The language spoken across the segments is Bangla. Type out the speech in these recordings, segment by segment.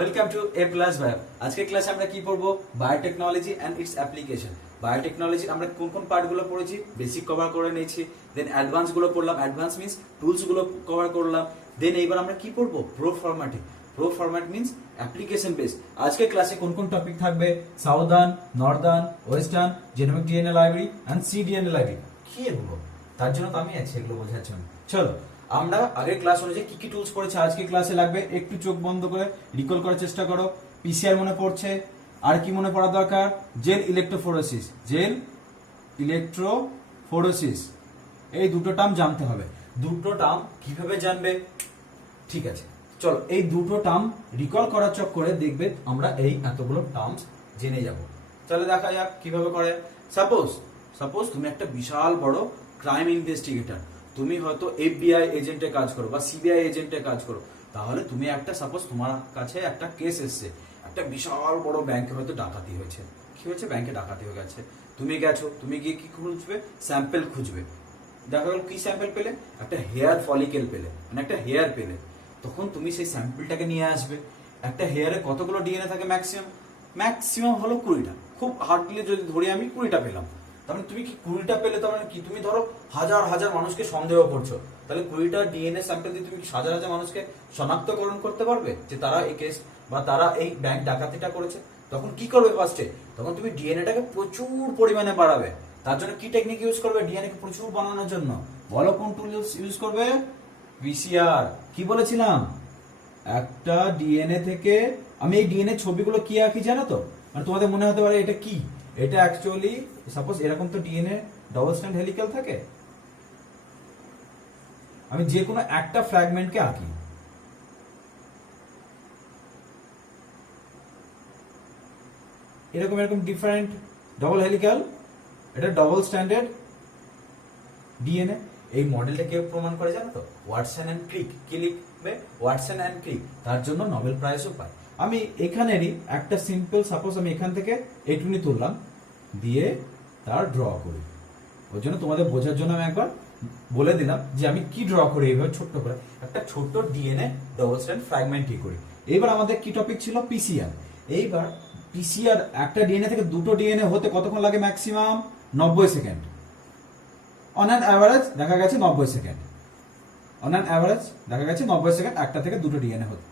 Welcome to A plus bio. আজকে ক্লাসে আমরা কি পড়বো? Biotechnology and its application. Biotechnology আমরা কোন কোন পার্ট গুলো পড়েছি, বেসিক কভার করে নিয়েছি, দেন অ্যাডভান্স গুলো পড়লাম, অ্যাডভান্স মিন্স টুলস গুলো কভার করলাম, দেন এইবার আমরা কি পড়বো? Pro formatting. Pro format means application base. আজকে ক্লাসে কোন কোন টপিক থাকবে? Southern, northern, western, genomic DNA library and cDNA library. কি এগুলো? তার জন্য তো আমি আছি এগুলো বোঝার জন্য। চলো আমরা আগের ক্লাস অনুযায়ী কি কি টুলস পড়েছে আজকে ক্লাসে লাগবে একটু চোখ বন্ধ করে রিকল করার চেষ্টা করো। পিসিআর মনে পড়ছে, আর কি মনে পড়া দরকার? Jail electrophoresis. জেল ইলেকট্রোফোরেসিস এই দুটো টার্ম জানতে হবে। দুটো টার্ম কিভাবে জানবে? ঠিক আছে, চলো এই দুটো টার্ম রিকল করার চক্করে দেখবে আমরা এই এতগুলো টার্মস জেনে যাব। চলো দেখা যাক কিভাবে করে। সাপোজ তুমি একটা বিশাল বড় ক্রাইম ইনভেস্টিগেটর, তুমি হয়তো এফবিআই এজেন্টে কাজ করো বা সিবিআই এজেন্টে কাজ করো। তাহলে তুমি একটা সাপোজ তোমার কাছে একটা কেস এসছে, একটা বিশাল বড় ব্যাংকে হয়তো ডাকাতি হয়েছে। কি হয়েছে? ব্যাংকে ডাকাতি হয়ে গেছে। তুমি গেছো, তুমি গিয়ে কি খুঁজবে? স্যাম্পল খুঁজবে। দেখা গেল কি স্যাম্পল পেলে? একটা হেয়ার ফলিকেল পেলে, মানে একটা হেয়ার পেলে। তখন তুমি সেই স্যাম্পলটাকে নিয়ে আসবে। একটা হেয়ারে কতগুলো ডিএনএ থাকে? ম্যাক্সিমাম হলো 20টা। খুব হার্ডলি যদি ধরি আমি 20টা পেলাম, তাহলে তুমি কি 20টা পেলে? তার মানে কি তুমি ধরো হাজার হাজার মানুষকে সন্দেহ করছো, তাহলে 20টা ডিএনএ স্যাম্পল দিয়ে তুমি কি হাজার হাজার মানুষকে শনাক্তকরণ করতে পারবে যে তারা এই কেস বা তারা এই ব্যাংক ডাকাতিটা করেছে? তখন কি করবে ফার্স্টে? তখন তুমি ডিএনএটাকে প্রচুর পরিমাণে বাড়াবে। তার জন্য কি টেকনিক ইউজ করবে ডিএনএ কে প্রচুর বানানোর জন্য? বলো কোন টুল ইউজ করবে? পিসিআর। কি বলেছিলাম? একটা ডিএনএ থেকে আমি এই ডিএনএ ছবিগুলো কি আঁকি জানো তো? মানে তোমাদের মনে হতে পারে এটা কি? এটা অ্যাকচুয়ালি সাপোজ এরকম তো ডিএনএ ডবল স্ট্র্যান্ড হেলিক্যাল থাকে। আমি যে কোনো একটা ফ্র্যাগমেন্টকে আঁকি। এরকম এরকম ডিফারেন্ট ডবল হেলিক্যাল, এটা ডবল স্ট্যান্ডার্ড ডিএনএ। এই মডেলটা কেউ প্রমাণ করে জানো তো? Watson and Crick. কি লিখবে? Watson and Crick. তার জন্য নোবেল প্রাইজও পায়। আমি এখানেরই একটা সিম্পল সাপোজ আমি এখান থেকে এইটুকুনি তুললাম, দিয়ে তার ড্র করি। ওই জন্য তোমাদের বোঝার জন্য আমি একবার বলে দিলাম যে আমি কি ড্র করি। এইভাবে ছোট্ট করে একটা ছোট্ট ডিএনএ ডবল স্ট্র্যান্ড ফ্র্যাগমেন্ট করি। এইবার আমাদের কি টপিক ছিল? পিসিআর। এইবার পিসিআর একটা ডিএনএ থেকে দুটো ডিএনএ হতে কতক্ষণ লাগে? Maximum 90 second. On an average দেখা গেছে 90 সেকেন্ড। অন অ্যান অ্যাভারেজ দেখা গেছে 90 সেকেন্ড একটা থেকে দুটো ডিএনএ হতে।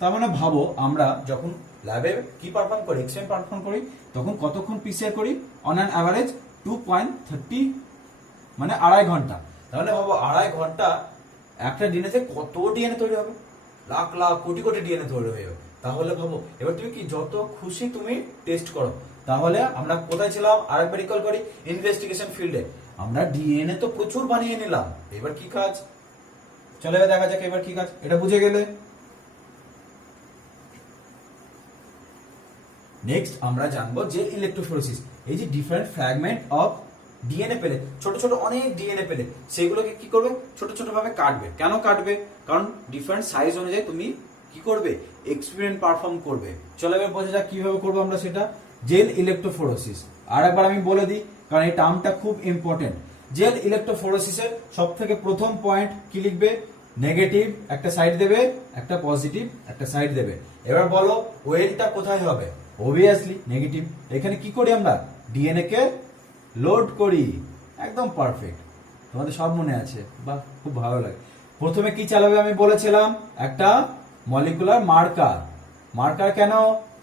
তার মানে ভাবো আমরা যখন ল্যাবে কি পারফর্ম করি, এক্সপেরিমেন্ট পারফর্ম করি, তখন কতক্ষণ পিসিআর করি? অন অ্যান অ্যাভারেজ 2.30, মানে 2.5 ঘন্টা। তাহলে ভাবো 2.5 ঘন্টা একটা ডিএনএ থেকে কত ডিএনএ তৈরি হবে? লাখ লাখ কোটি কোটি ডিএনএ তৈরি হয়ে যাবে। তাহলে ভাবো এবার তুমি কি যত খুশি তুমি টেস্ট করো। তাহলে আমরা কোথায় ছিলাম? আরেকবার রিকল করি, ইনভেস্টিগেশন ফিল্ডে। আমরা ডিএনএ তো প্রচুর বানিয়ে নিলাম, এবার কি কাজ? চলে দেখা যাক এবার কি কাজ। এটা বুঝে গেলে নেক্সট আমরা জানবো যে ইলেকট্রোফোরেসিস। এই যে ডিফারেন্ট ফ্র্যাগমেন্ট অফ ডিএনএ পেলে, ছোট ছোট অনেক ডিএনএ পেলে, সেগুলোকে কি করবে? ছোট ছোট ভাবে কাটবে। কেন কাটবে? কারণ ডিফারেন্ট সাইজ অনুযায়ী তুমি কি করবে? এক্সপেরিমেন্ট পারফর্ম করবে। চলো এবার বোঝা যাক কিভাবে করবো আমরা সেটা। জেল ইলেকট্রোফোরেসিস আর একবার আমি বলে দিই, কারণ এই টার্মটা খুব ইম্পর্টেন্ট। জেল ইলেকট্রোফোরেসিসের সব থেকে প্রথম পয়েন্ট কি লিখবে? নেগেটিভ একটা সাইড দেবে, একটা পজিটিভ একটা সাইড দেবে। এবার বলো ওয়েলটা কোথায় হবে? Obviously negative. এখানে কি করি আমরা? ডিএনএ কে লোড করি। একদম পারফেক্ট, তোমাদের সব মনে আছে, বাহ খুব ভালো লাগে। প্রথমে কি চালাবে আমি বলেছিলাম? একটা মলিকুলার মার্কার। মার্কার কেন?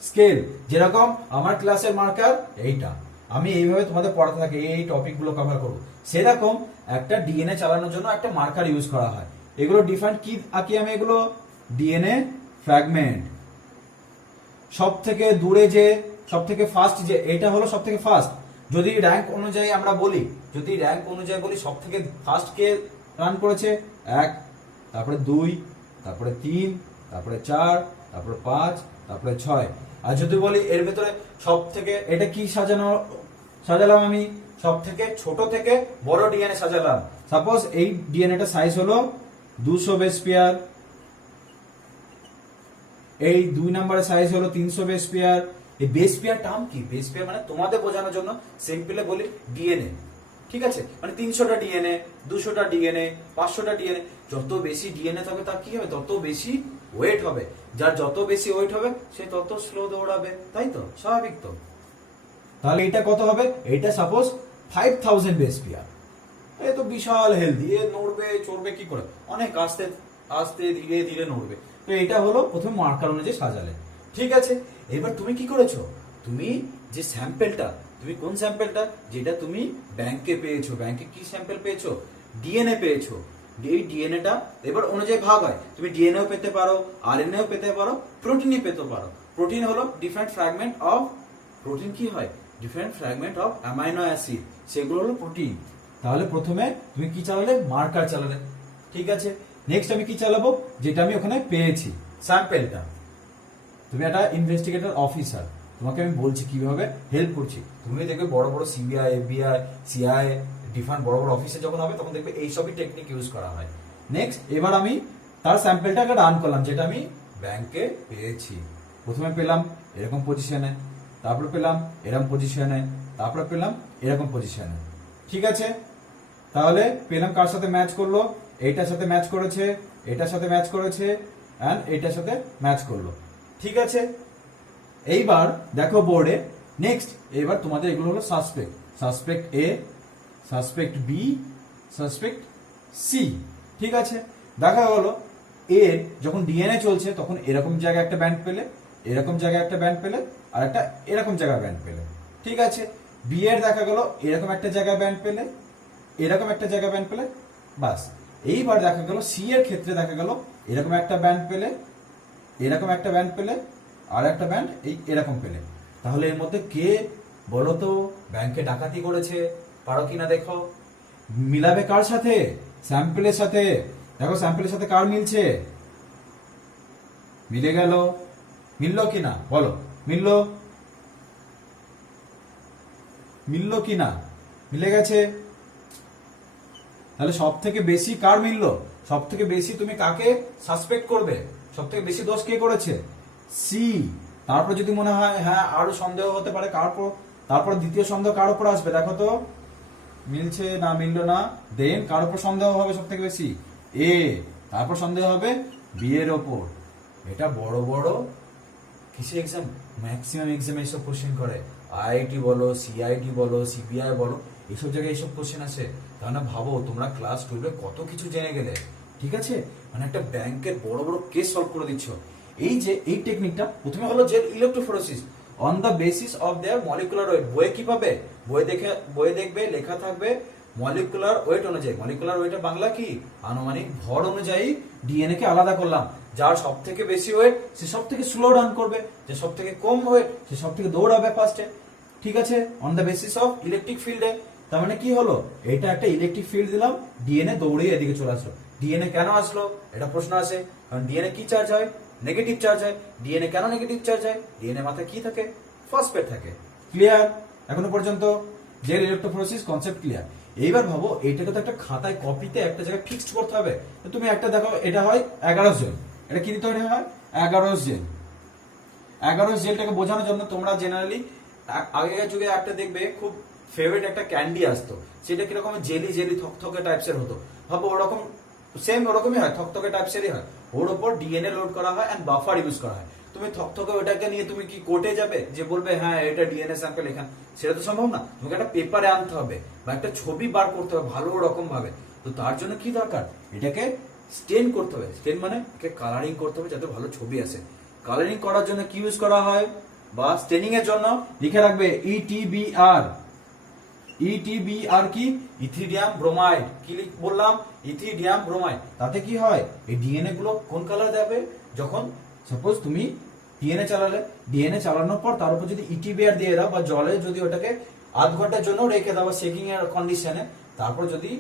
স্কেল। যেরকম আমার ক্লাসের মার্কার এইটা, আমি এইভাবে তোমাদের পড়াতে থাকি, এই টপিক গুলো কভার করবো। সেরকম একটা ডিএনএ চালানোর জন্য একটা মার্কার ইউজ করা হয়। এগুলো ডিফারেন্ট কি আঁকি আমি? এগুলো ডিএনএ ফ্র্যাগমেন্ট। সব থেকে দূরে যে সব থেকে ফাস্ট যে এটা হলো সব থেকে ফাস্ট। যদি র্যাঙ্ক অনুযায়ী আমরা বলি, সব থেকে ফাস্ট কে রান করেছে? 1, তারপরে 2, তারপরে 3, তারপরে 4, তারপরে 5, তারপরে 6। আর যদি বলি এর ভেতরে সব থেকে এটা কি সাজালাম আমি? সব থেকে ছোট থেকে বড় ডিএনএ সাজালাম। সাপোজ এই ডিএনএটা সাইজ হলো 200 বেস পেয়ার, এই 2 নম্বরের সাইজ হলো 300 বেস পেয়ার। এই বেস পেয়ার টার্ম কি? বেস পেয়ার মানে তোমাদের বোঝানোর জন্য সিম্পলি বলি ডিএনএ। ঠিক আছে, মানে 300টা ডিএনএ, 200টা ডিএনএ, 500টা ডিএনএ। যত বেশি ডিএনএ থাকবে তার কি হবে? তত বেশি ওয়েট হবে, যার যত বেশি ওয়েট হবে সে তত স্লো দৌড়াবে, তাই তো স্বাভাবিক তো। তাহলে এটা কত হবে, এটা সাপোজ 5000 বেস পিয়ার, এ তো বিশাল হেলদি, এ নড়বে চড়বে কি করে, অনেক আস্তে আস্তে ধীরে ধীরে নড়বে। তো এটা হলো প্রথম মার্কার অনুযায়ী সাজালে, ঠিক আছে। এবার তুমি কি করেছো, তুমি যে স্যাম্পেলটা, তুমি কোন স্যাম্পেলটা, যেটা তুমি ব্যাংকে পেয়েছো, ব্যাংকে কি স্যাম্পেল পেয়েছো, ডিএনএ পেয়েছো, এই ডিএনএটা এবার অনুযায়ী ভাগ হয়, তুমি ডিএনএও পেতে পারো, আরএনএও পেতে পারো, প্রোটিনই পেতে পারো। প্রোটিন হলো ডিফারেন্ট ফ্র্যাগমেন্ট অফ, প্রোটিন কি হয়, different fragment of amino acid, সেগুলো হলো প্রোটিন। তাহলে প্রথমে তুমি কি চালালে, মার্কার চালালে, ঠিক আছে। নেক্সট আমি কি চালাবো, যেটা আমি ওখানে পেয়েছি স্যাম্পেলটা, তুমি একটা ইনভেস্টিগেটর অফিসার, তোমাকে আমি বলছি কিভাবে হেল্প করছি। তুমি দেখবে বড় বড় সিবিআই, এফবিআই, সিআই, ডিফারেন্ট বড় বড় অফিসে যখন হবে তখন দেখবে এই সবই টেকনিক ইউজ করা হয়। নেক্সট এবার আমি তার স্যাম্পেলটাকে রান করলাম, যেটা আমি ব্যাংকে পেয়েছি। প্রথমে পেলাম এরকম পজিশনে, তারপরে পেলাম এরকম পজিশনে, তারপরে পেলাম এরকম পজিশনে, ঠিক আছে। তাহলে পেলাম কার সাথে ম্যাচ করলো, এইটার সাথে ম্যাচ করেছে, এটার সাথে ম্যাচ করেছে, এন্ড এইটার সাথে ম্যাচ করলো, ঠিক আছে। এইবার দেখো বোর্ডে, নেক্সট এবার তোমাদের এগুলো হলো suspect, suspect A, suspect B, suspect C, ঠিক আছে। দেখা হলো এর যখন ডিএনএ চলছে তখন এরকম জায়গায় একটা ব্যান্ড পেলে, এরকম জায়গায় একটা ব্যান্ড পেলে, আর একটা এরকম জায়গায় ব্যান্ড পেলে, ঠিক আছে। বি এর দেখা গেল এরকম একটা জায়গায় ব্যান্ড পেলে, এরকম একটা জায়গায় ব্যান্ড পেলে, বাস। এইবার দেখা গেল সি এর ক্ষেত্রে দেখা গেল এরকম একটা ব্যান্ড পেলে, এরকম একটা ব্যান্ড পেলে, আর একটা ব্যান্ড এই এরকম পেলে। তাহলে এর মধ্যে কে বলো তো ব্যাংকে ডাকাতি করেছে, পারো কিনা দেখো, মিলাবে কার সাথে, স্যাম্পেলের সাথে। দেখো স্যাম্পেলের সাথে কার মিলছে, মিলে গেল, মিললো কিনা বলো, মিললো, মিললো কিনা, মিলে গেছে। তাহলে সব থেকে বেশি কার মিললো, সব থেকে বেশি তুমি কাকে সাসপেক্ট করবে, সব থেকে বেশি দোষ কে করেছে, সি। তারপর যদি মনে হয় হ্যাঁ আরো সন্দেহ হতে পারে কার উপর, তারপর দ্বিতীয় সন্দেহ কার উপর আসবে, দেখো তো মিলছে না মিললো না, দেন কার উপর সন্দেহ হবে সব থেকে বেশি, এ। তারপর সন্দেহ হবে বি এর ওপর। এটা বড় বড় কিসে এক্সাম, ম্যাক্সিমাম এক্সামে এসব কোশ্চেন করে, আইআইটি বলো, সিআইটি বলো, সিবিআই বলো, এইসব জায়গায় এইসব কোশ্চেন আসে। তাহলে ভাবো তোমরা ক্লাস 12 কত কিছু জেনে গেলে, ঠিক আছে। মানে একটা ব্যাংকের বড় বড় কেস সলভ করে দিচ্ছ। এই যে এই টেকনিকটা প্রথমে হলো যে electrophoresis on the basis of their molecular weight. বইয়ে কি পাবে, বইয়ে দেখবে লেখা থাকবে মলিকুলার ওয়েট অনুযায়ী, মলিকুলার ওয়েটের বাংলা কি, আনুমানিক ভর অনুযায়ী ডিএনএ কে আলাদা করলাম। যার সব থেকে বেশি ওয়েট সে সব থেকে স্লো রান করবে, যে সব থেকে কম ওয়েট সে সব থেকে দৌড়াবে ফার্স্টে, ঠিক আছে, on the basis of electric ফিল্ডে। তার মানে কি হলো, এটা একটা ইলেকট্রিক ফিল্ড দিলাম, ডিএনএ দৌড়ে এদিকে চলে আসলো। ডিএনএ কেন আসলো, এটা প্রশ্ন আসে, কারণ ডিএনএ কি চার্জ হয়, নেগেটিভ চার্জ হয়। ডিএনএ কেন নেগেটিভ চার্জ হয়, ডিএনএ মাথায় কি থাকে, ফসফেট থাকে। ক্লিয়ার এখনো পর্যন্ত, জেল ইলেকট্রোফোরেসিস কনসেপ্ট ক্লিয়ার। এইবার ভাবো এইটাকে তো একটা খাতায় কপিতে একটা জায়গায় ফিক্সড করতে হবে। তো তুমি একটা দেখো, এটা হয় 11 জেল, এটা কি দিতে হয় 11 জেল। 11 জেলটাকে বোঝানোর জন্য তোমরা জেনারেলি আগেকার যুগে একটা দেখবে খুব ফেভারিট একটা ক্যান্ডি আসতো, সেটা কিরকম জেলি জেলি থকথকে টাইপসের হতো। ভাবো ওরকম সেম ওরকমই হয়, থকথকে টাইপসেরই হয়। ওর উপর ডিএনএ লোড করা হয় এন্ড বাফার ইউজ করা হয়। তুমি থকথকে ওটাকে নিয়ে তুমি কি কোর্টে যাবে যে বলবে হ্যাঁ এটা ডিএনএ স্যাম্পল এখানে, সেটা তো সম্ভব না। তোমাকে একটা পেপারে আনতে হবে বা একটা ছবি বার করতে হবে ভালো রকম ভাবে। তো তার জন্য কি দরকার, এটাকে স্টেন করতে হবে। স্টেন মানে একে কালারিং করতে হবে যাতে ভালো ছবি আসে। কালারিং করার জন্য কি ইউজ করা হয়, বা স্টেনিং এর জন্য লিখে রাখবে ইটিবিআর। ইটিবিআর কি, ইথিডিয়াম ব্রোমাইড। কি বললাম, ইথিডিয়াম ব্রোমাইড। তাতে কি হয়, এই ডিএনএ গুলো কোন কালার দেবে, যখন সাপোজ তুমি ডিএনএ চালালে, ডিএনএ চালানোর পর তার উপর যদি ইটিবিআর দিয়ে দাও বা জলে যদি ওটাকে আধ ঘন্টার জন্য রেখে দাও শেকিং এর কন্ডিশনে, তারপর যদি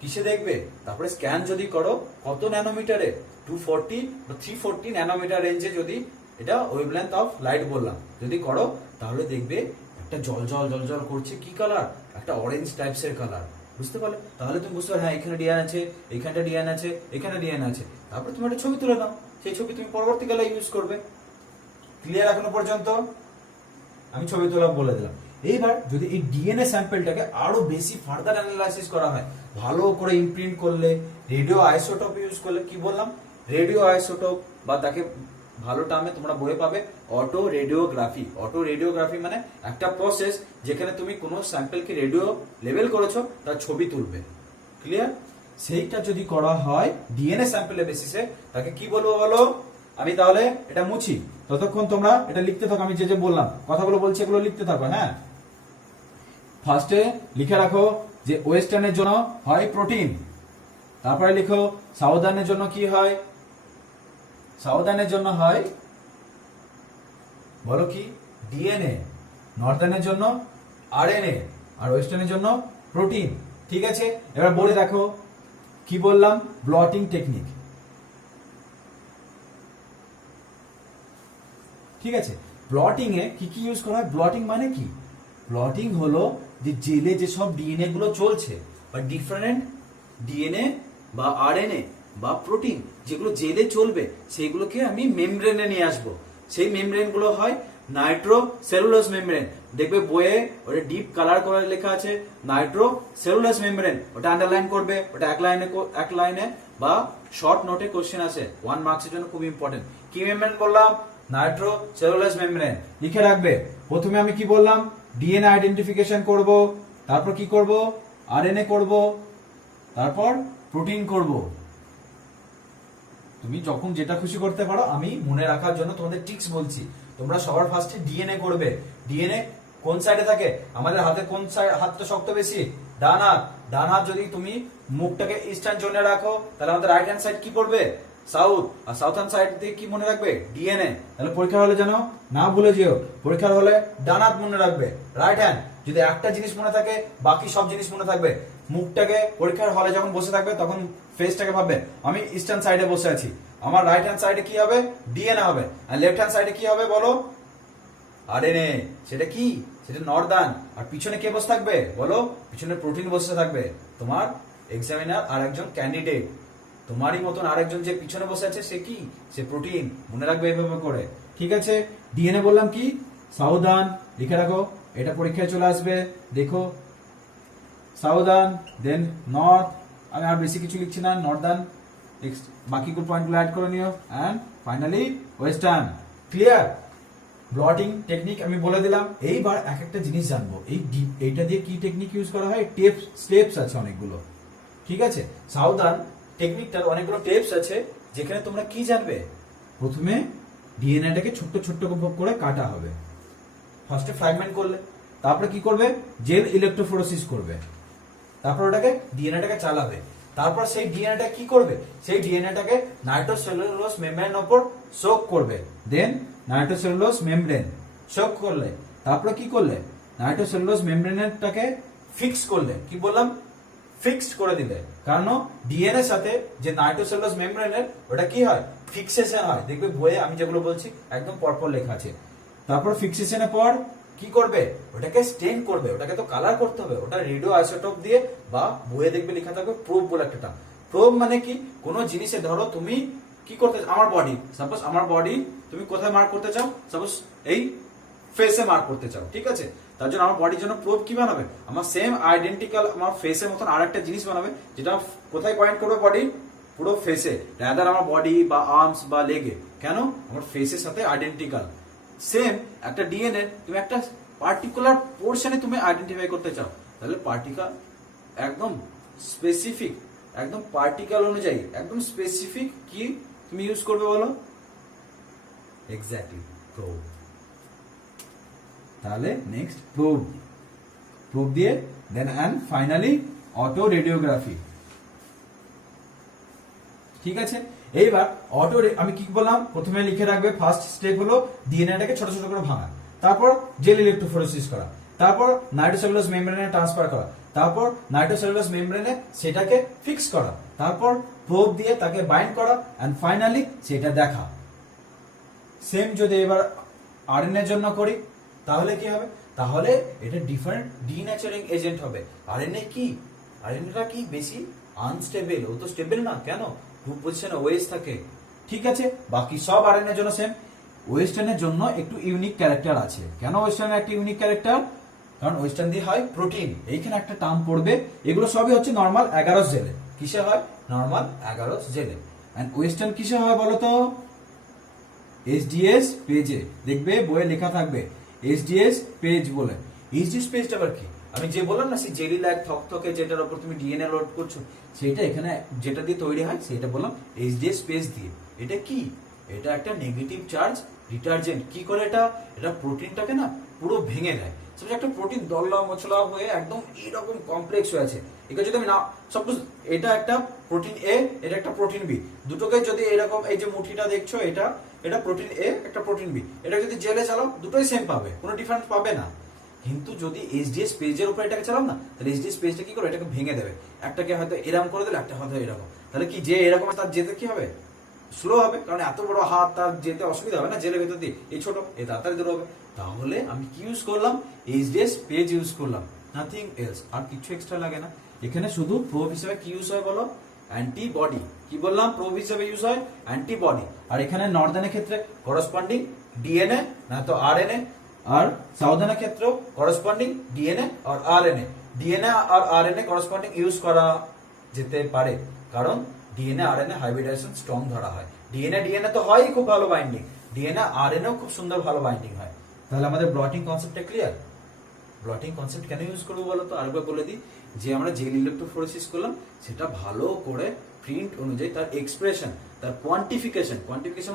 কিসে দেখবে, তারপরে স্ক্যান যদি করো কত ন্যানোমিটারে, 240 বা 340 ন্যানোমিটার রেঞ্জে যদি এটা ওয়েভলেন্থ অফ লাইট বললাম, যদি করো তাহলে দেখবে একটা জল জল জল জল করছে, কি কালার, একটা অরেঞ্জ টাইপস এর কালার। বুঝতে পারলে, তাহলে তুমি বুঝতে পারো হ্যাঁ এখানে ডিএনএ আছে, এখানটা ডিএনএ আছে, এখানে ডিএনএ আছে। তারপরে তুমি একটা ছবি তুলে নাও, সেই ছবি তুমি পরবর্তীকালে ইউজ করবে। ক্লিয়ার এখনো পর্যন্ত, আমি ছবি তোলা বলে দিলাম। এইবার যদি এই ডিএনএ স্যাম্পলটাকে আরো বেশি ফার্দার অ্যানালাইসিস করা হয়, ভালো করে ইমপ্রিন্ট করলে, রেডিও আইসোটোপ ইউজ করলে, কি বললাম রেডিও আইসোটোপ, বা তাকে ভালো টার্মে তোমরা বইয়ে পাবে অটো রেডিওগ্রাফি। অটো রেডিওগ্রাফি মানে একটা প্রসেস যেখানে তুমি কোনো স্যাম্পলকে রেডিও লেভেল করেছো, তার ছবি তুলবে। ক্লিয়ার? সেইটা যদি করা হয় ডিএনএ স্যাম্পলের বেসিসে, তাকে কি বলবো বলো? আমি তাহলে এটা মুছি, ততক্ষণ তোমরা এটা লিখতে থাকো। আমি যে যে বললাম কথাগুলো বলছি এগুলো লিখতে থাকো। হ্যাঁ, ফার্স্টে লিখে রাখো যে ওয়েস্টার্নের জন্য হয় প্রোটিন, তারপরে লিখো সাউদার্নের জন্য কি হয়? সাউদার্নের জন্য হয় বলো কি? ডিএনএ। নর্দার্নের জন্য আরএনএ, আর ওয়েস্টার্নের জন্য প্রোটিন। ঠিক আছে, এবার বলে দেখো কি বললাম? Bloating technique. ঠিক আছে, ব্লটিং এ কি কি ইউজ করা হয়? ব্লটিং মানে কি? ব্লটিং হলো যে জেলে যেসব ডিএনএ গুলো চলছে, বা ডিফারেন্ট ডিএনএ বা আরএনএ বা প্রোটিন যেগুলো জেলে চলবে, সেইগুলোকে আমি মেমব্রেনে নিয়ে আসবো। সেই মেমব্রেন গুলো হয় নাইট্রো সেলুলোজ মেমব্রেন। দেখবে বইয়ে ওটা ডিপ কালার করে লেখা আছে নাইট্রো সেলুলোজ মেমব্রেন, ওটা আন্ডারলাইন করবে। ওটা এক লাইনে বা শর্ট নোটে কোশ্চেন আছে, 1 মার্কসের জন্য খুব ইম্পর্টেন্ট। কি মেমব্রেন বললাম? Nitro cellulose membrane. লিখে রাখবে। প্রথমে আমি কি বললাম? ডিএনএ আইডেন্টিফিকেশন করব, তারপর কি করব? আরএনএ করব, তারপর প্রোটিন করব। তুমি যখন যেটা খুশি করতে পারো, আমি মনে রাখার জন্য তোমাদের ট্রিক্স বলছি। তোমরা সবার ফার্স্টে ডিএনএ করবে। ডিএনএ কোন সাইডে থাকে? আমাদের হাতে কোন সাইড? হাতটা শক্ত বেশি? ডান হাত। ডান হাত যদি তুমি মুখটাকে ইস্টার্ন জোনে রাখো, তাহলে আমাদের রাইট হ্যান্ড সাইড কি করবে? সাউথ। আর সাউথার্ন সাইড দিয়ে কি মনে রাখবে? ডিএনএ। তাহলে পরীক্ষা হলে যেন না ভুলে যেও, পরীক্ষার হলে ডান হাত মনে রাখবে, রাইট হ্যান্ড। যদি একটা জিনিস মনে থাকে, বাকি সব জিনিস মনে থাকবে। মুখটাকে পরীক্ষার হলে যখন বসে থাকবে, তখন ফেসটাকে ভাববে আমি ইস্টার্ন সাইডে বসে আছি। আমার রাইট হ্যান্ড সাইডে কি হবে? ডিএনএ হবে। আর লেফট হ্যান্ড সাইডে কি হবে বলো? আরএনএ। সেটা কি? সেটা নর্দার্ন। আর পিছনে কে বসে থাকবে বলো? পিছনে প্রোটিন বসে থাকবে। তোমার এক্সামিনার আর একজন ক্যান্ডিডেট, তোমারই মতন আরেকজন যে পিছনে বসে আছে, সে কি? সে প্রোটিন। মনে রাখবে এভাবে করে। ঠিক আছে, ডিএনএ বললাম কি? সাউদার্ন। লিখে রাখো, এটা পরীক্ষায় চলে আসবে। দেখো, সাউদার্ন, দেন নর্থ। আমি আর বেশি কিছু লিখছি না, নর্দার্ন। বাকি পয়েন্টগুলো অ্যাড করে নিও, and finally western. Clear? Blotting technique আমি বলে দিলাম। এইবার এক একটা জিনিস জানবো। এইটা দিয়ে কি টেকনিক ইউজ করা হয়? স্টেপস আছে অনেকগুলো। ঠিক আছে, সাউদার্ন টেকনিকটার অনেকগুলো টেপস আছে, যেখানে তোমরা কি জানবে? প্রথমে ডিএনএটাকে ছোট্ট ছোট্ট করে কাটা হবে। ফার্স্টে ফ্র্যাগমেন্ট করলে, তারপরে কি করবে? জেল ইলেকট্রোফোরেসিস করবে। তারপর ওটাকে ডিএনএটাকে চালাবে। তারপর সেই ডিএনএটা কি করবে? সেই ডিএনএটাকে নাইট্রোসেলুলোজ মেমব্রেনের উপর সোক করবে। দেন নাইট্রোসেলুলোজ মেমব্রেন সোক করলে, তারপরে কি করলে? নাইট্রোসেলুলোজ মেমব্রেনটাকে ফিক্স করলে। কি বললাম? ফিক্সড করে দিলে। কারণ ডিএনএ সাথে যে নাইট্রোসেলুলোজ মেমব্রেনের ওটা কি হয়? ফিক্সেশন হয়। দেখবে বইয়ে আমি যেগুলো বলছি একদম পরপর লেখা আছে। তারপর ফিক্সেশনের পর কি করবে? ওটাকে স্টেন করবে। ওটাকে তো কালার করতে হবে। ওটা রেডিও আইসোটোপ দিয়ে, বা বইয়ে দেখবে লেখা থাকবে প্রোব বলে একটা টার্ম। প্রোব মানে কি? কোনো জিনিসে ধরো তুমি কি করতে, আমার বডি, সাপোজ আমার বডি তুমি কোথায় মার্ক করতে চাও? সাপোজ এই ফেসে মার্ক করতে চাও। ঠিক আছে, তার জন্য আমার বডির জন্য প্রোব কি বানাবে? আমার সেম আইডেন্টিক্যাল আমার ফেসের মতন আরেকটা জিনিস বানাবে, যেটা কোথায় পয়েন্ট করবে? বডি পুরো ফেসে, রাদার আমার বডি বা আর্মস বা লেগে। কেন? আমার ফেসের সাথে আইডেন্টিক্যাল। সেম একটা ডিএনএ তুমি একটা পার্টিকুলার পোর্শনে তুমি আইডেন্টিফাই করতে চাও, তাহলে পার্টিকেল একদম স্পেসিফিক, একদম পার্টিকেল অনুযায়ী একদম স্পেসিফিক কি তুমি ইউজ করবে বলো? Exactly, probe. তাহলে নেক্সট প্রোব, প্রোব দিয়ে দেন এন্ড ফাইনালি অটো রেডিওগ্রাফি। ঠিক আছে, এইবার অটো আমি কি বললাম? প্রথমে লিখে রাখবে, ফার্স্ট স্টেপ হলো ডিএনএটাকে ছোট ছোট করে ভাঙা, তারপর জেল ইলেকট্রোফোরেসিস করা, তারপর নাইট্রোসেলুলোজ মেমব্রেনে ট্রান্সফার করা, তারপর নাইট্রোসেলুলোজ মেমব্রেনে সেটাকে ফিক্স করা, তারপর প্রোব দিয়ে তাকে বাইন্ড করা, এন্ড ফাইনালি সেটা দেখা। সেম যদি এবার আরএনএ এর জন্য করি, তাহলে কি হবে? তাহলে এটা ডিফারেন্ট ডিন্যাচারিং এজেন্ট হবে। আরএনএ কি? আরএনএটা কি বেশি আনস্টেবল? ও তো স্টেবল না। কেন? গ্রুপ পজিশনে ওএস থাকে। ঠিক আছে, বাকি সব আরএনএ এর জন্য সেম। ওয়েস্টার্নের জন্য একটু ইউনিক ক্যারেক্টার আছে। কেন ওয়েস্টার্নের একটা ইউনিক ক্যারেক্টার? কারণ ওয়েস্টার্ন দিয়ে হয় প্রোটিন। এইখানে একটা টার্ম পড়বে। এগুলো সবই হচ্ছে নর্মাল অ্যাগারোস জেলে। কিসে হয়? নর্মাল অ্যাগারোস জেলে। এন্ড ওয়েস্টার্ন কিসে হয় বলো তো? এসডিএস পেজে, দেখবে বইয়ে লেখা থাকবে এসডিএস পেজ বলে। এসডিএস পেজটা আবার কি? আমি যে বললাম না সেই জেলি লাইক থকথকে যেটার উপর তুমি ডিএনএ লোড করছো, সেটা এখানে যেটা দিয়ে তৈরি হয় সেটা বললাম এসডিএস পেজ দিয়ে। এটা কি? এটা একটা নেগেটিভ চার্জ ডিটারজেন্ট। কি করে এটা? এটা প্রোটিনটাকে না পুরো ভেঙে দেয়। একটা প্রোটিন দল্লা মচলা হয়ে একদম এইরকম কমপ্লেক্স হয়ে আছে, এটা যদি আমি না সাপোজ এটা একটা প্রোটিন এ, এটা একটা প্রোটিন বি, দুটোকে যদি এরকম এই যে মুঠিটা দেখছো এটা এটা প্রোটিন এ, একটা প্রোটিন বি, এটা যদি জেলে চালাও দুটোই সেম পাবে, কোনো ডিফারেন্স পাবে না। কিন্তু যদি এইচডিএস পেজের উপর এটাকে চালাও না, তাহলে এইচডিএস পেজটা কি করে এটাকে ভেঙে দেবে, একটাকে হয়তো এরকম করে দিলে একটা হয়তো এরকম, তাহলে কি যে এরকম তার যেতে কি হবে? স্লো হবে, কারণ এত বড় হাত তার যেতে অসুবিধা হবে না জেলের ভেতর দিয়ে, এই ছোট এই তাড়াতাড়ি দূর হবে। তাহলে আমি কি ইউজ করলাম? এইচডিএস পেজ ইউজ করলাম, নাথিং এলস, আর কিছু এক্সট্রা লাগে না। এখানে শুধু প্রোব হিসেবে কি ইউজ হয় বলো? অ্যান্টিবডি। কি বললাম? প্রোব হিসেবে ইউজ হয় অ্যান্টিবডি। আর এখানে নর্দার্নের ক্ষেত্রে করসপন্ডিং ডিএনএ না তো আরএনএ, আর সাউদার্নের ক্ষেত্রে করসপন্ডিং ডিএনএ আর আরএনএ। ডিএনএ আর আরএনএ করসপন্ডিং ইউজ করা যেতে পারে, কারণ ডিএনএ আরএনএ হাইব্রিডাইজেশন স্ট্রং ধরা হয়। ডিএনএ ডিএনএ তো হয়ই খুব ভালো বাইন্ডিং, ডিএনএ আরএনএও খুব সুন্দর ভালো বাইন্ডিং হয়। তাহলে আমাদের ব্লটিং কনসেপ্টটা ক্লিয়ার। ব্লটিং কনসেপ্ট কেন ইউজ করবো বলো তো? আরেকবার বলে দিই, যে আমরা জেল ইলেকট্রোফোরেসিস করলাম সেটা ভালো করে প্রিন্ট অনুযায়ী তার এক্সপ্রেশন, তার কোয়ান্টিফিকেশন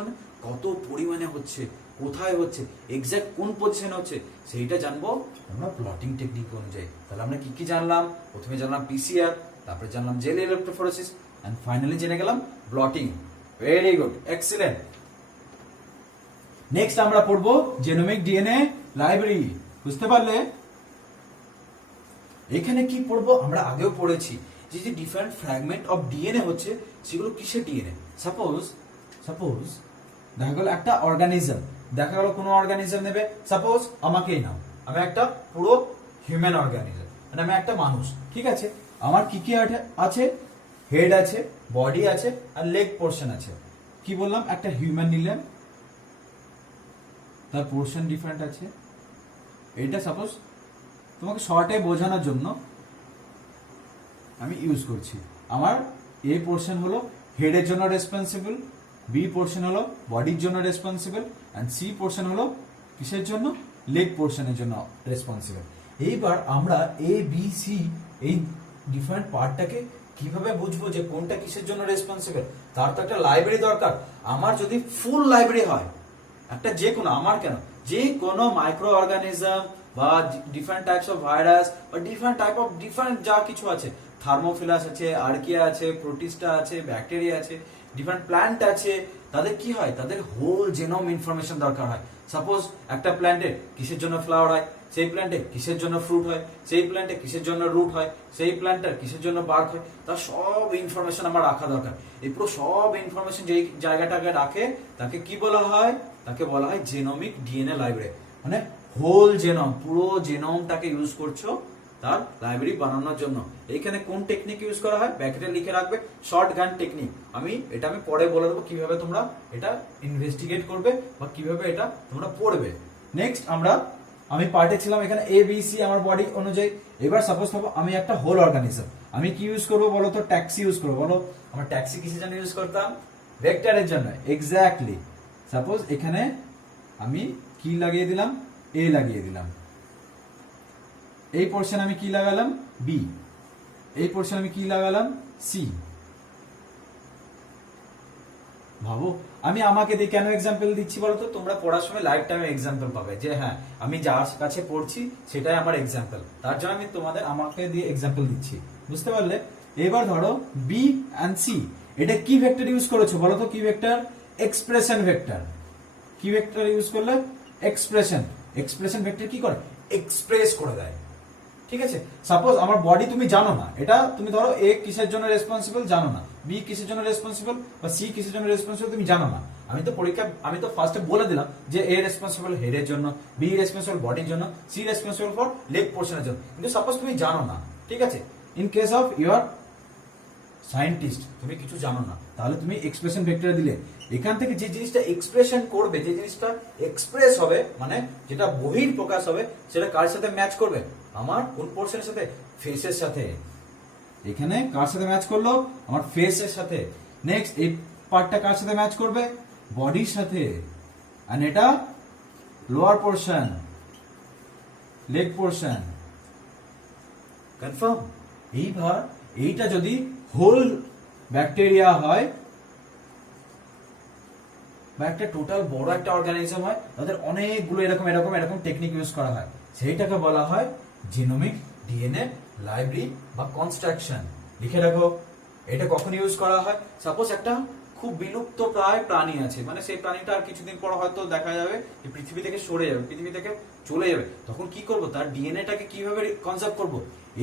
মানে কত পরিমাণে হচ্ছে, কোথায় হচ্ছে, এক্সাক্ট কোন পজিশনে হচ্ছে, সেইটা জানবো আমরা প্লটিং টেকনিক অনুযায়ী। তাহলে আমরা কি কি জানলাম? প্রথমে জানলাম পিসিআর, তারপরে জানলাম জেল ইলেকট্রোফোরেসিস, এন্ড ফাইনালি জেনে গেলাম bloating. Very good, excellent. Next আমরা পড়বো জেনোমিক ডিএনএ লাইব্রেরি। বুঝতে পারলে? এখানে কি পড়বো? আমরা আগেও পড়েছি যে যে ডিফারেন্ট ফ্র্যাগমেন্ট অফ ডিএনএ হচ্ছে, সেগুলো কিসের ডিএনএ। সাপোজ দেখা গেল একটা অর্গানিজম, দেখা গেল কোনো অর্গানিজম নেবে, সাপোজ আমাকেই নাও, আমি একটা পুরো হিউম্যান অর্গানিজম, মানে আমি একটা মানুষ, ঠিক আছে। আমার কি কি আছে? হেড আছে, বডি আছে, আর লেগ পোর্শন আছে। কি বললাম? একটা হিউম্যান নিলাম, তার পোর্শন ডিফারেন্ট আছে। এটা সাপোজ তোমাকে শর্টে বোঝানোর জন্য আমি ইউজ করছি। আমার এ পোর্শন হলো হেডের জন্য রেসপন্সিবল, বি পোর্শন হলো বডির জন্য রেসপন্সিবল, এন্ড সি পোর্শন হলো কিসের জন্য? লেগ পোর্শনের জন্য রেসপন্সিবল। এইবার আমরা এ বি সি এই ডিফারেন্ট পার্টটাকে কিভাবে বুঝবো যে কোনটা কিসের জন্য রেসপন্সিবল? তার তো একটা লাইব্রেরি দরকার। আমার যদি ফুল লাইব্রেরি হয়, একটা যে কোনো, আমার কেন, যে কোনো মাইক্রো অর্গানিজম বা ডিফারেন্ট টাইপস অফ ভাইরাস বা ডিফারেন্ট টাইপ অফ ডিফারেন্ট যা কিছু আছে, থার্মোফিলাস আছে, আর্কিয়া আছে, প্রোটিস্টা আছে, ব্যাকটেরিয়া আছে, ডিফারেন্ট প্ল্যান্ট আছে, তাদের কি হয়? তাদের হোল জেনোম ইনফরমেশন দরকার হয়। সাপোজ একটা প্ল্যান্টে কিসের জন্য ফ্লাওয়ার হয়, সেই প্ল্যান্টে কিসের জন্য ফ্রুট হয়, সেই প্ল্যান্টে কিসের জন্য রুট হয়, সেই প্ল্যান্টের কিসের জন্য বার্ক হয়, তার সব ইনফরমেশন আমার রাখা দরকার। এই পুরো সব ইনফরমেশন যেই জায়গাটাকে রাখে তাকে কি বলা হয়? তাকে বলা হয় জেনোমিক ডিএনএ লাইব্রেরি। মানে হোল জেনোম, পুরো জেনোমটাকে ইউজ করছো তার লাইব্রেরি বানানোর জন্য। এইখানে কোন টেকনিক ইউজ করা হয়? ব্যাকেটে লিখে রাখবে শর্ট গান টেকনিক। আমি পরে বলে দেবো কিভাবে তোমরা এটা ইনভেস্টিগেট করবে বা কিভাবে এটা তোমরা পড়বে। নেক্সট আমি পার্টে ছিলাম এখানে এ বি সি আমার বডি অনুযায়ী। এবার সাপোজ ভাবো আমি একটা হোল অর্গানিজম, আমি কি ইউজ করবো বলো তো? ট্যাক্সি ইউজ করবো। বলো আমার ট্যাক্সি কিসের জন্য ইউজ করতাম? ভেক্টরের জন্য। এক্স্যাক্টলি। সাপোজ এখানে আমি কি লাগিয়ে দিলাম? এ লাগিয়ে দিলাম। এই পোর্শন আমি কি লাগালাম? বি। এই পোর্শন আমি কি লাগালাম? সি। ভাবো আমি আমাকে দিয়ে কেন এক্সাম্পল দিচ্ছি বলতো? তোমরা পড়ার সময় লাইফ টাইমে এক্সাম্পল পাবে যে হ্যাঁ আমি যার কাছে পড়ছি সেটাই আমার এক্সাম্পল, তার জন্য আমি আমাকে দিয়ে এক্সাম্পল দিচ্ছি। বুঝতে পারলে? এবার ধরো বি এন্ড সি, এটা কি ভেক্টর ইউজ করেছো বলো তো? কি ভেক্টর? Expression vector. কি ভেক্টর ইউজ করলে? এক্সপ্রেশন। এক্সপ্রেশন ভেক্টর কি করে? এক্সপ্রেস করে দেয়। ঠিক আছে। সাপোজ আমার বডি তুমি জানো না, এটা তুমি ধরো এ কিসের জন্য রেসপন্সিবল জানো না, বি কিসের জন্য রেসপন্সিবল বা সি কিসের জন্য রেসপন্সিবল তুমি জানো না। আমি তো ফার্স্টে বলে দিলাম যে এ রেসপন্সিবল হেডের জন্য, বি রেসপন্সিবল বডির জন্য, সি রেসপন্সিবল ফর লেগ পোর্শনের জন্য। কিন্তু সাপোজ তুমি জানো না, ঠিক আছে, in case of your scientist, তুমি কিছু জানো না, তাহলে তুমি এক্সপ্রেশন ভেক্টর দিলে এখান থেকে যে জিনিসটা এক্সপ্রেশন করবে, যে জিনিসটা এক্সপ্রেস হবে, মানে যেটা বহির প্রকাশ হবে, সেটা কার সাথে ম্যাচ করবে? আমার কোন পোর্শনের সাথে? ফেসের সাথে। এখানে কার সাথে ম্যাচ করলো? আমার ফেসের সাথে। নেক্সট এই পার্টটা কার সাথে ম্যাচ করবে? বডির সাথে। আর এটা lower portion, leg portion. Confirm? এইবার এইটা যদি হোল ব্যাকটেরিয়া হয় বা একটা টোটাল বড় একটা অর্গানিজম হয়, তাদের অনেকগুলো এরকম এরকম এরকম টেকনিক ইউজ করা হয়, সেইটাকে বলা হয় জিনোমিক ডিএনএ লাইব্রেরি বা কনস্ট্রাকশন। লিখে রাখো, এটা কখন ইউজ করা হয়? সাপোজ একটা খুব বিলুপ্ত প্রায় প্রাণী আছে, মানে সেই প্রাণীটা আর কিছুদিন পর হয়তো দেখা যাবে যে পৃথিবী থেকে সরে যাবে, পৃথিবী থেকে চলে যাবে, তখন কি করব? তার ডিএনএটাকে কিভাবে কনজার্ভ করব?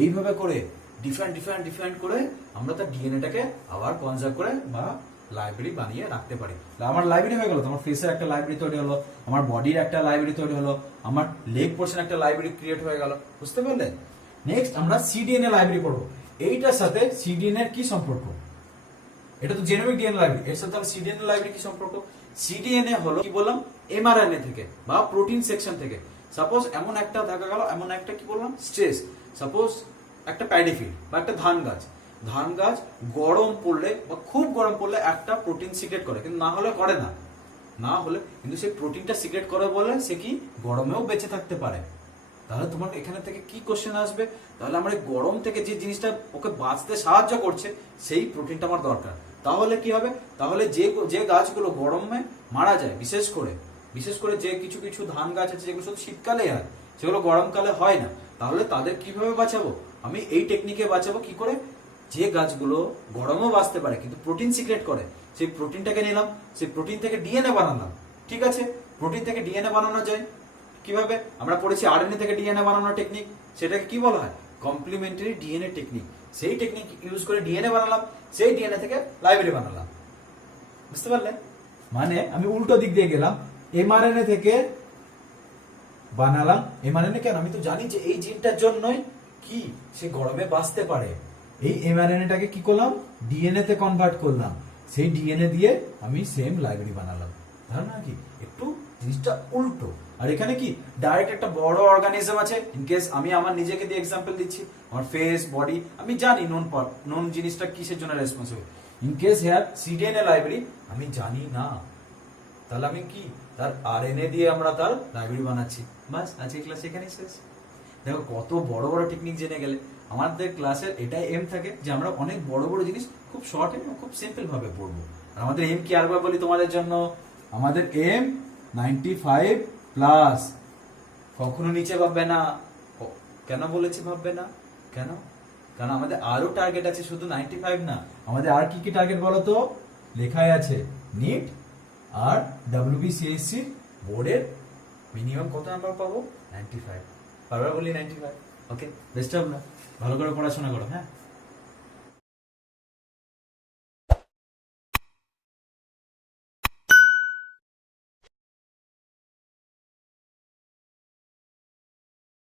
এইভাবে করে ডিফারেন্ট ডিফারেন্ট ডিফারেন্ট করে আমরা তার ডিএনএটাকে আবার কনজার্ভ করে বা লাইব্রেরি বানিয়ে রাখতে পারি। আমার লাইব্রেরি হয়ে গেল, তোমার ফেসের একটা লাইব্রেরি তৈরি হলো, আমার বডির একটা লাইব্রেরি তৈরি হলো, আমার লেগ পোর্শন একটা লাইব্রেরি ক্রিয়েট হয়ে গেল। বুঝতে পারলে? নেক্সট আমরা সিডিএনএ লাইব্রেরি পড়বো। এইটার সাথে সিডিএনএ এর কি সম্পর্ক? এটা তো জেনোমিক ডিএনএ লাইব্রেরি, এর সাথে সিডিএনএ লাইব্রেরি কি সম্পর্ক? সিডিএনএ হলো কি বললাম, এমআরএনএ থেকে বা প্রোটিন সেকশন থেকে। সাপোজ এমন একটা দেখা গেল, এমন একটা কি বললাম স্ট্রেস, সাপোজ একটা প্যাডি ফিল্ড বা একটা ধান গাছ, ধান গাছ গরম পড়লে বা খুব গরম পড়লে একটা প্রোটিন সিক্রেট করে, কিন্তু না হলে করে না, না হলে কিন্তু সেই প্রোটিনটা সিক্রেট করে বলে সে কি গরমেও বেঁচে থাকতে পারে। তাহলে তোমার এখানে থেকে কি কোশ্চেন আসবে? তাহলে আমার গরম থেকে যে জিনিসটা ওকে বাঁচতে সাহায্য করছে সেই প্রোটিনটা আমার দরকার। তাহলে কি হবে? তাহলে যে গাছগুলো গরমে মারা যায়, বিশেষ করে যে কিছু কিছু ধান গাছ আছে যেগুলো শুধু শীতকালে হয়, সেগুলো গরমকালে হয় না, তাহলে তাদের কিভাবে বাঁচাবো? আমি এই টেকনিকে বাঁচাবো। কি করে? যে গাছগুলো গরমেও বাঁচতে পারে কিন্তু প্রোটিন সিক্রেট করে, সেই প্রোটিনটাকে নিলাম, সেই প্রোটিন থেকে ডিএনএ বানালাম। ঠিক আছে, প্রোটিন থেকে ডিএনএ বানানো যায় কিভাবে? আমরা পড়েছি আরএনএ থেকে ডিএনএ বানানোর টেকনিক, সেটাকে কি বলা হয়? Complementary DNA technique. সেই টেকনিক ইউজ করে ডিএনএ বানালাম, সেই ডিএনএ থেকে লাইব্রেরি বানালাম। বুঝতে পারলে? মানে আমি উল্টো দিক দিয়ে গেলাম, এমআরএনএ থেকে বানালাম। এমআরএনএ কেন? আমি তো জানি যে এই জিনটার জন্যই কি সে গরমে বাঁচতে পারে। এই এমআরএনএটাকে কি করলাম? ডিএনএ তে কনভার্ট করলাম, সেই ডিএনএ দিয়ে আমি সেম লাইব্রেরি বানালাম। ধারণা কি? একটু জিনিসটা উল্টো। আর এখানে কি ডাইরেক্ট একটা বড় অর্গানিজম আছে, ইনকেস আমি আমার নিজেকে দিয়ে এক্সাম্পল দিচ্ছি, আমার ফেস বডি আমি জানি নোন জিনিসটা কিসের জন্য responsible. In case here cDNA library আমি জানি না, তাহলে আমি কি তার আরএনএ দিয়ে আমরা তার লাইব্রেরি বানাচ্ছি। বাস, আজকে ক্লাস এখানেই শেষ। দেখো কত বড় বড় টেকনিক জেনে গেলে। আমাদের ক্লাসের এটাই এম থাকে যে আমরা অনেক বড় বড় জিনিস খুব শর্ট এবং খুব সিম্পল ভাবে পড়বো। আর আমাদের এম কি আরবার বলি তোমাদের জন্য, আমাদের এম 95+। কখনো নিচে ভাববে না। কেন বলেছি ভাববে না? কেন? কারণ আমাদের আরো টার্গেট আছে, শুধু 95 না। আমাদের আর কি কি টার্গেট বলো তো? লেখাই আছে, নিট আর WBCSC বোর্ডের মিনিমাম কত নাম্বার পাবো? 95। বারবার বলি 95। ওকে, বেস্ট অফ লাক, ভালো করে পড়াশোনা করো। হ্যাঁ।